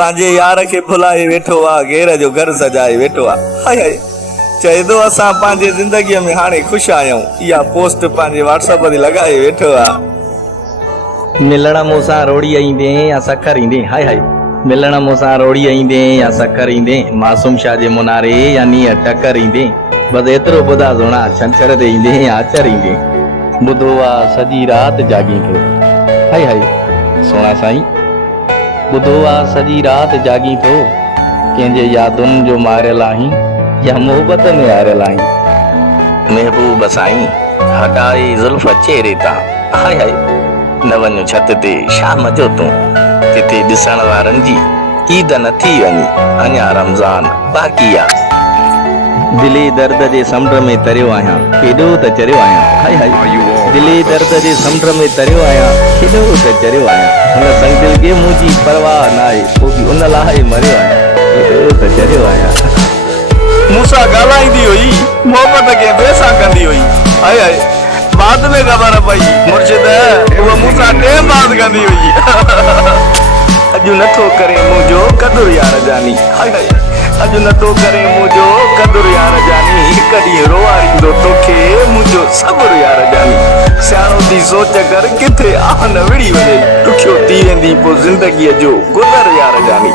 पांजे यार के भुलाए वेठो आ घेर जो घर सजाए वेठो आ हाय हाय चए तो असां पांजे जिंदगी में हाणे खुश आयूं या पोस्ट पांजे व्हाट्सएप ते लगाए वेठो आ मिलण मूंसां रोड़ी ईंदे या सखर ईंदे हाय हाय मिलण मूंसां रोड़ी ईंदे या सखर ईंदे मासूम शाह जे मुनारे या नीअ टकर ईंदे बस एतिरो ॿुधा सुहिणा छंछर ते ईंदे या अचर ईंदे ॿुधो आहे सॼी राति जागी थो हाय हाय सोना साईं ॿुधो आहे सॼी राति जागी थो कंहिंजे यादुनि जो मारियल आहीं या मोहबत में हारियल आहीं महबूब साईं हटाई ज़ुल्फ़ चेहरे तां हाय हाय न वञो छत ते शाम जो तूं तिथे ॾिसण वारनि जी ईद न थी वञी अञा रमज़ान बाक़ी आहे दिली दर्द जे समुंड में तरियो आहियां केॾो त चरियो आहियां हाय हाय दिली दर्द जे समुंड में तरियो आहियां केॾो त चरियो आहियां हुन संग दिल खे मुंहिंजी परवाह न आहे पोइ बि उन लाइ मरियो आहियां केॾो त चरियो आहियां मूंसां ॻाल्हाईंदी हुई मोहबत खे बेसां कंदी हुई हाय हाय बाद में ख़बर पई मुर्शिद उहा मूंसां टेम बात कंदी हुई अॼु नथो करे मुंहिंजो कदुर यार जानी हाय हाय अॼु नथो करे मुंहिंजो कदुर यार जानी हिकु ॾींहुं रोआरींदो तोखे मुंहिंजो सब्र यार जानी सियाणो थी सोच कर किथे आह न विड़ी वञे ॾुखियो थी वेंदी पोइ ज़िंदगीअ जो गुज़र यार जानी